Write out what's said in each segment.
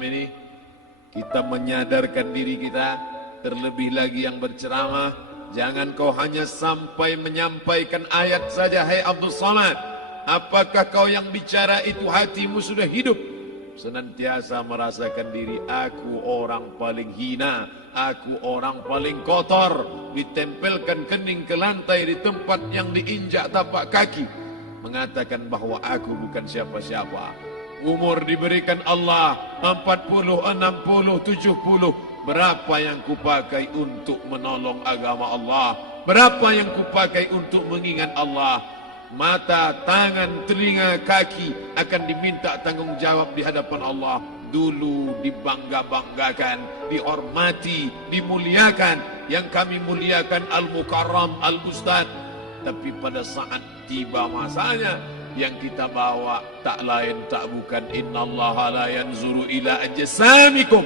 malam ini kita menyadarkan diri kita, terlebih lagi yang berceramah, jangan kau hanya sampai menyampaikan ayat saja. Hai Abdul Somad, apakah kau yang bicara itu hatimu sudah hidup? Senantiasa merasakan diri, aku orang paling hina, aku orang paling kotor, ditempelkan kening ke lantai di tempat yang diinjak tapak kaki, mengatakan bahwa aku bukan siapa-siapa. Umur diberikan Allah 40, 60, 70. Berapa yang kupakai untuk menolong agama Allah? Berapa yang kupakai untuk mengingat Allah? Mata, tangan, telinga, kaki akan diminta tanggung jawab di hadapan Allah. Dulu dibangga-banggakan, dihormati, dimuliakan. Yang kami muliakan Al-Mukarram, Al-Ustad. Tapi pada saat tiba masanya, yang kita bawa tak lain tak bukan innallaha la yanzuru ila ajsamikum.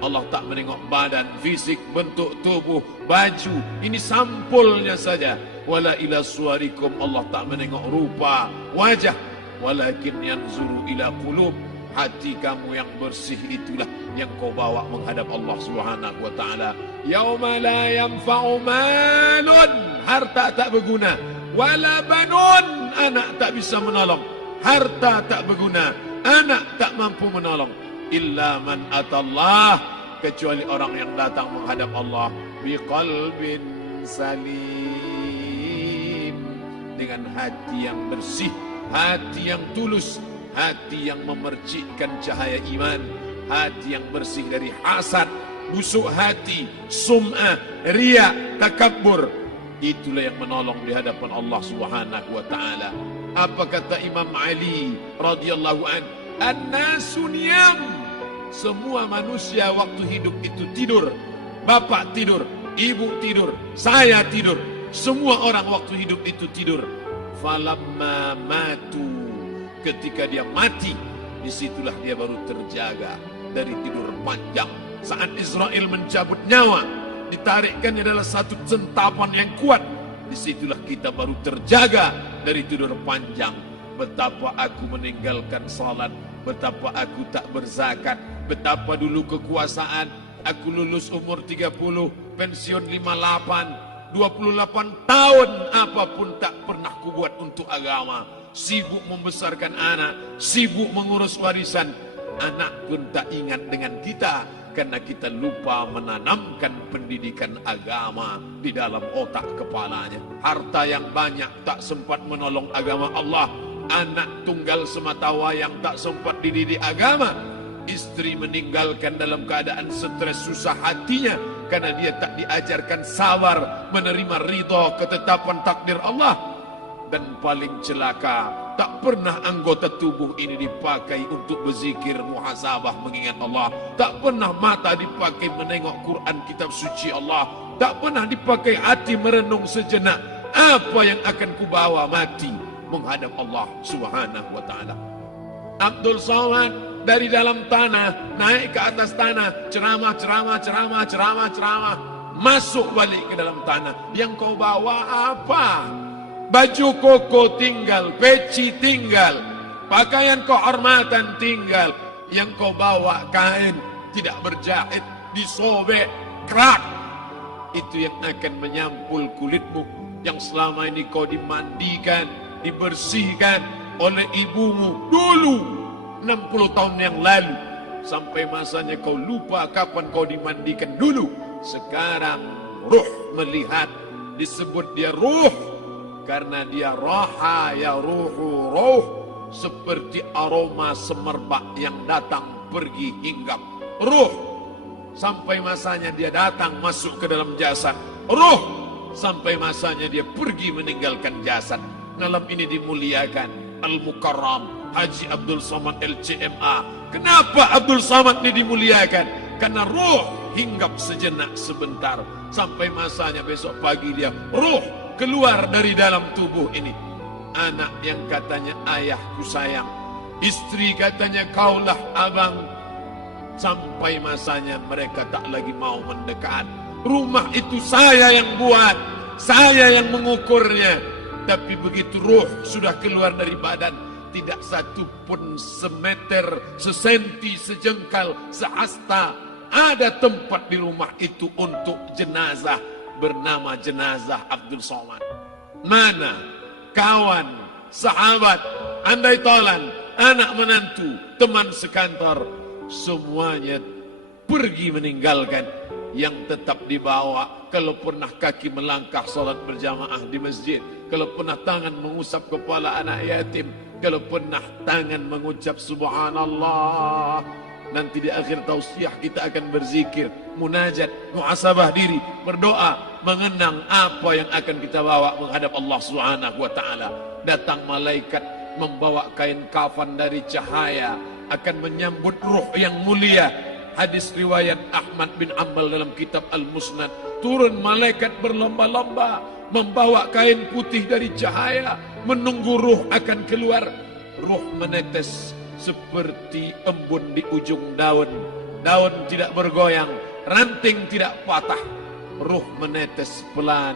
Allah tak menengok badan, fisik, bentuk tubuh, baju. Ini sampulnya saja. Wala ila suwarikum, Allah tak menengok rupa, wajah. Walakin yanzuru ila qulub. Hati kamu yang bersih itulah yang kau bawa menghadap Allah Subhanahu wa taala. Yauma la yanfa'u malun, harta tak berguna, wala banun, anak tak bisa menolong. Harta tak berguna, anak tak mampu menolong. Illa man atallah, kecuali orang yang datang menghadap Allah biqalbin salim, dengan hati yang bersih, hati yang tulus, hati yang memercikkan cahaya iman, hati yang bersih dari hasad, busuk hati, sum'ah, riya, takabbur. Itulah yang menolong di hadapan Allah Subhanahu wa taala. Apa kata Imam Ali radhiyallahu an? An-nasu niyam. Semua manusia waktu hidup itu tidur. Bapak tidur, ibu tidur, saya tidur. Semua orang waktu hidup itu tidur. Falamma matu, ketika dia mati, disitulah dia baru terjaga dari tidur panjang. Saat Israel mencabut nyawa, ditarikkannya adalah satu centapan yang kuat. Disitulah kita baru terjaga dari tidur panjang. Betapa aku meninggalkan salat, betapa aku tak berzakat, betapa dulu kekuasaan. Aku lulus umur 30, pensiun 58, 28 tahun, apapun tak pernah kubuat untuk agama. Sibuk membesarkan anak, sibuk mengurus warisan. Anak pun tak ingat dengan kita, karena kita lupa menanamkan pendidikan agama di dalam otak kepalanya. Harta yang banyak tak sempat menolong agama Allah. Anak tunggal semata wayang tak sempat dididik agama. Istri meninggalkan dalam keadaan stres susah hatinya, karena dia tak diajarkan sabar menerima ridha ketetapan takdir Allah. Dan paling celaka, tak pernah anggota tubuh ini dipakai untuk berzikir, muhasabah, mengingat Allah. Tak pernah mata dipakai menengok Quran, kitab suci Allah. Tak pernah dipakai hati merenung sejenak, apa yang akan kubawa mati menghadap Allah Subhanahu wa taala. Abdul Somad dari dalam tanah naik ke atas tanah, ceramah, masuk balik ke dalam tanah. Yang kau bawa apa? Baju koko tinggal, peci tinggal, pakaian kehormatan tinggal. Yang kau bawa kain tidak berjahit, disobek, kerak. Itu yang akan menyampul kulitmu, yang selama ini kau dimandikan, dibersihkan oleh ibumu dulu 60 tahun yang lalu. Sampai masanya kau lupa kapan kau dimandikan dulu. Sekarang ruh melihat, disebut dia ruh karena dia raha ya ruhu ruh, seperti aroma semerbak yang datang pergi hinggap. Ruh sampai masanya dia datang masuk ke dalam jasad. Ruh sampai masanya dia pergi meninggalkan jasad. Malam ini dimuliakan Al-Mukarram Haji Abdul Somad LCMA. Kenapa Abdul Somad ini dimuliakan? Karena ruh hinggap sejenak sebentar, sampai masanya besok pagi dia ruh keluar dari dalam tubuh ini. Anak yang katanya ayahku sayang, istri katanya kaulah abang, sampai masanya mereka tak lagi mau mendekat. Rumah itu saya yang buat, saya yang mengukurnya. Tapi begitu ruh sudah keluar dari badan, tidak satu pun semeter, sesenti, sejengkal, sehasta ada tempat di rumah itu untuk jenazah bernama jenazah Abdul Somad. Mana kawan, sahabat, andai tolan, anak menantu, teman sekantor, semuanya pergi meninggalkan. Yang tetap dibawa, kalau pernah kaki melangkah salat berjamaah di masjid, kalau pernah tangan mengusap kepala anak yatim, kalau pernah tangan mengucap subhanallah. Nanti di akhir tausiah kita akan berzikir, munajat, muhasabah diri, berdoa, mengenang apa yang akan kita bawa menghadap Allah Subhanahu wa taala. Datang malaikat membawa kain kafan dari cahaya, akan menyambut ruh yang mulia. Hadis riwayat Ahmad bin Ambal dalam kitab Al-Musnad, turun malaikat berlomba-lomba membawa kain putih dari cahaya, menunggu ruh akan keluar. Ruh menetes seperti embun di ujung daun. Daun tidak bergoyang, ranting tidak patah. Ruh menetes pelan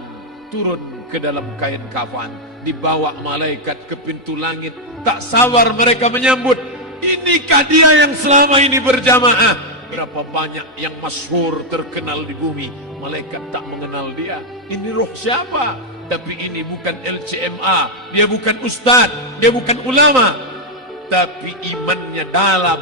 turun ke dalam kain kafan, dibawa malaikat ke pintu langit. Tak sabar mereka menyambut. Inikah dia yang selama ini berjamaah? Berapa banyak yang masyhur terkenal di bumi, malaikat tak mengenal dia. Ini roh siapa? Tapi ini bukan LCMA, dia bukan ustaz, dia bukan ulama, tapi imannya dalam,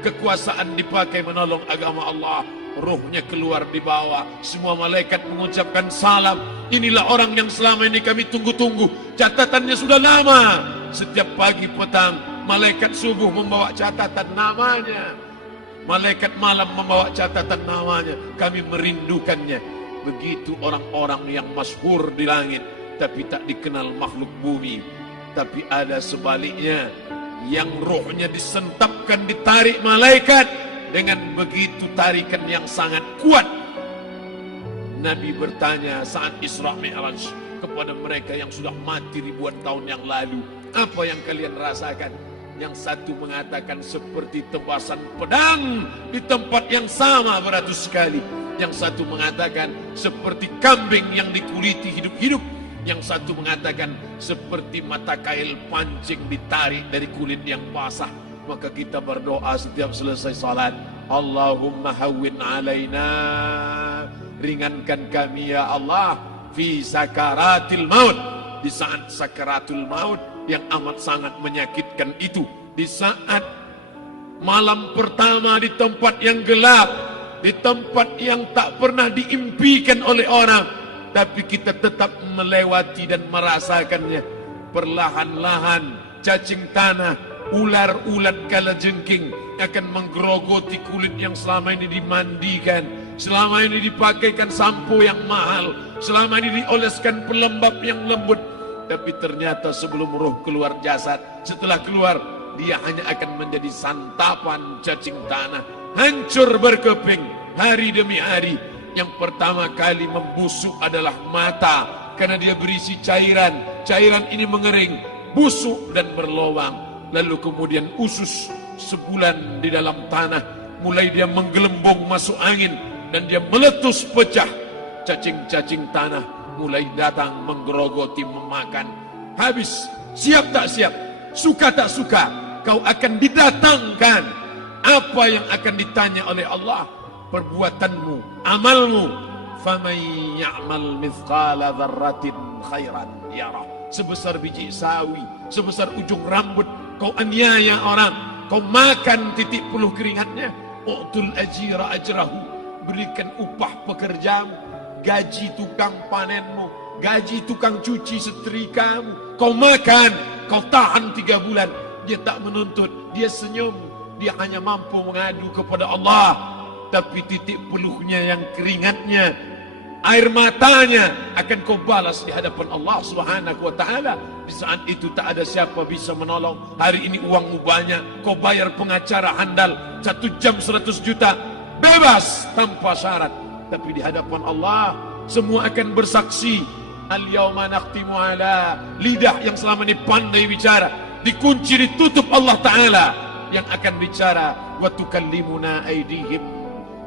kekuasaan dipakai menolong agama Allah. Rohnya keluar di bawah, semua malaikat mengucapkan salam. Inilah orang yang selama ini kami tunggu-tunggu, catatannya sudah lama. Setiap pagi petang malaikat subuh membawa catatan namanya, malaikat malam membawa catatan namanya. Kami merindukannya. Begitu orang-orang yang masyhur di langit tapi tak dikenal makhluk bumi. Tapi ada sebaliknya, yang rohnya disentapkan, ditarik malaikat dengan begitu tarikan yang sangat kuat. Nabi bertanya saat Isra Mi'raj kepada mereka yang sudah mati ribuan tahun yang lalu, apa yang kalian rasakan? Yang satu mengatakan seperti tebasan pedang di tempat yang sama beratus kali. Yang satu mengatakan seperti kambing yang dikuliti hidup-hidup. Yang satu mengatakan seperti mata kail pancing ditarik dari kulit yang basah. Maka kita berdoa setiap selesai salat, Allahumma hawwin alaina, ringankan kami ya Allah, fi sakaratil maut, di saat sakaratul maut yang amat sangat menyakitkan itu, di saat malam pertama di tempat yang gelap, di tempat yang tak pernah diimpikan oleh orang, tapi kita tetap melewati dan merasakannya. Perlahan-lahan cacing tanah, ular-ulat kalajengking akan menggerogoti kulit yang selama ini dimandikan, selama ini dipakaikan sampo yang mahal, selama ini dioleskan pelembab yang lembut. Tapi ternyata sebelum roh keluar jasad, setelah keluar, dia hanya akan menjadi santapan cacing tanah, hancur berkeping hari demi hari. Yang pertama kali membusuk adalah mata, karena dia berisi cairan. Cairan ini mengering, busuk dan berlubang. Lalu kemudian usus sebulan di dalam tanah, mulai dia menggelembung masuk angin dan dia meletus pecah. Cacing-cacing tanah mulai datang menggerogoti, memakan. Habis, siap tak siap, suka tak suka, kau akan didatangkan. Apa yang akan ditanya oleh Allah? Perbuatanmu, amalmu. Faman ya'mal mithqala dzarratin khairan yarah. Sebesar biji sawi, sebesar ujung rambut, kau aniaya orang, kau makan titik puluh keringatnya. U'tul ajira ajrahu, berikan upah pekerjamu, gaji tukang panenmu, gaji tukang cuci setrikamu. Kau makan, kau tahan 3 bulan. Dia tak menuntut, dia senyum, dia hanya mampu mengadu kepada Allah. Tapi titik peluhnya yang keringatnya, air matanya akan kau balas di hadapan Allah Subhanahu wa taala. Di saat itu tak ada siapa bisa menolong. Hari ini uangmu banyak, kau bayar pengacara handal 1 jam 100 juta, bebas tanpa syarat. Tapi di hadapan Allah semua akan bersaksi. Al-yawma nakhtimu ala, lidah yang selama ini pandai bicara dikunci, ditutup Allah Ta'ala yang akan bicara. Wa tukallimuna aydihim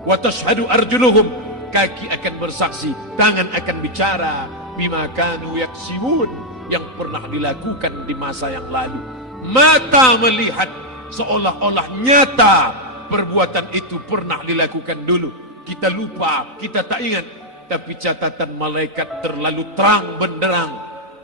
wa tashhadu arjuluhum, kaki akan bersaksi, tangan akan bicara. Bima kanu yaksibun, yang pernah dilakukan di masa yang lalu. Mata melihat seolah-olah nyata perbuatan itu pernah dilakukan dulu. Kita lupa, kita tak ingat. Tapi catatan malaikat terlalu terang benderang.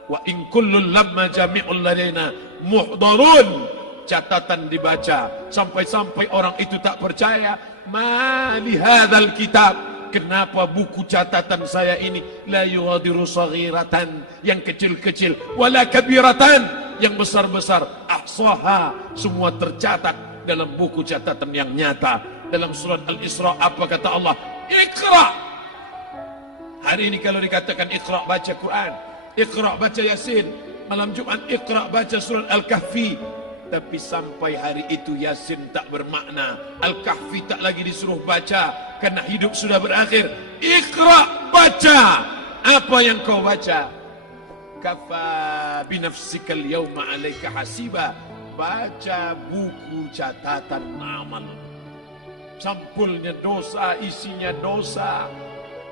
Wa in kullun lamma jami'ul ladaina muhdarun. Catatan dibaca sampai-sampai orang itu tak percaya. Ma li hadzal kitab, kenapa buku catatan saya ini la yughadiru saghiratan, yang kecil-kecil, wala kabiratan, yang besar-besar, ahsaha, semua tercatat dalam buku catatan yang nyata. Dalam surat Al-Isra apa kata Allah? Iqra. Hari ini kalau dikatakan Iqra baca Quran, Iqra baca Yasin, malam Jumat Iqra baca surat Al-Kahfi. Tapi sampai hari itu Yasin tak bermakna, Al-Kahfi tak lagi disuruh baca karena hidup sudah berakhir. Iqra, baca. Apa yang kau baca? Kafa binafsikal yawma alaika hasiba. Baca buku catatan amal. Sampulnya dosa, isinya dosa.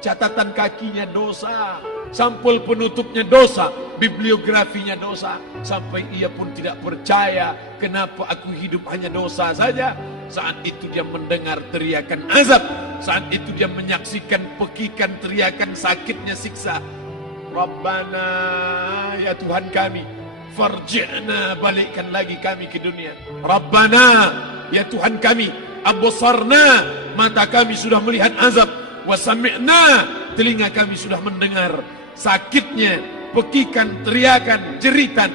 Catatan kakinya dosa, sampul penutupnya dosa, bibliografinya dosa. Sampai ia pun tidak percaya, kenapa aku hidup hanya dosa saja. Saat itu dia mendengar teriakan azab, saat itu dia menyaksikan pekikan teriakan sakitnya siksa. Rabbana, ya Tuhan kami, farji'na, balikkan lagi kami ke dunia. Rabbana, ya Tuhan kami, absarna, mata kami sudah melihat azab. Wasami'na, telinga kami sudah mendengar sakitnya, pekikan, teriakan, jeritan.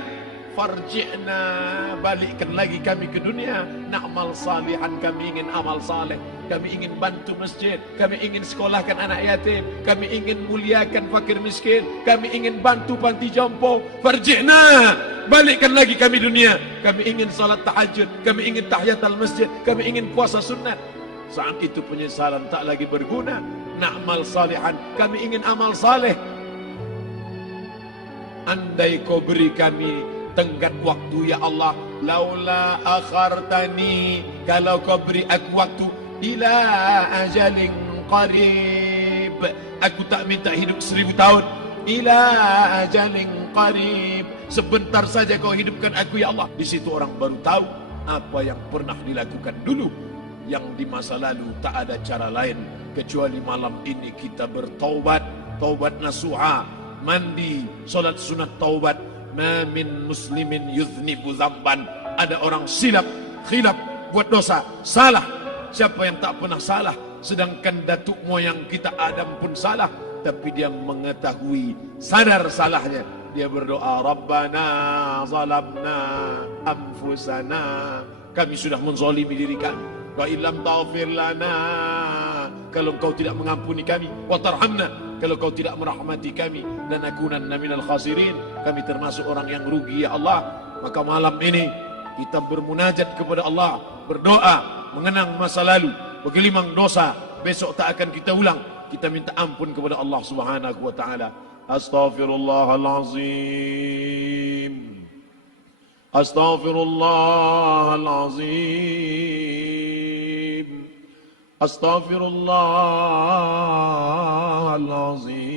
Farji'na, balikkan lagi kami ke dunia. Na'mal salihan, kami ingin amal saleh. Kami ingin bantu masjid, kami ingin sekolahkan anak yatim, kami ingin muliakan fakir miskin, kami ingin bantu panti jompo. Farji'na, balikkan lagi kami dunia. Kami ingin salat tahajud, kami ingin tahiyatul masjid, kami ingin puasa sunnah. Saat itu penyesalan tak lagi berguna. Na'mal salihan, kami ingin amal saleh. Andai kau beri kami tenggat waktu ya Allah, laula akhartani, kalau kau beri aku waktu, ila ajalin qarib, aku tak minta hidup 1000 tahun. Ila ajalin qarib, sebentar saja kau hidupkan aku ya Allah. Di situ orang baru tahu apa yang pernah dilakukan dulu, yang di masa lalu. Tak ada cara lain kecuali malam ini kita bertaubat, taubat nasuha, mandi, solat sunat taubat. Ma min muslimin yuznibu dzamban, ada orang silap, khilaf, buat dosa, salah. Siapa yang tak pernah salah? Sedangkan datuk moyang kita Adam pun salah, tapi dia mengetahui, sadar salahnya. Dia berdoa, Rabbana zalamna anfusana, kami sudah menzalimi diri kami. Wa illam taghfir lana, kalau kau tidak mengampuni kami, wa tarhamna, kalau kau tidak merahmati kami, lanakunanna minal khasirin, kami termasuk orang yang rugi ya Allah. Maka malam ini kita bermunajat kepada Allah, berdoa, mengenang masa lalu, bergelimang dosa, besok tak akan kita ulang. Kita minta ampun kepada Allah Subhanahu wa taala. Astaghfirullahalazim, astaghfirullahalazim, astaghfirullahalazim.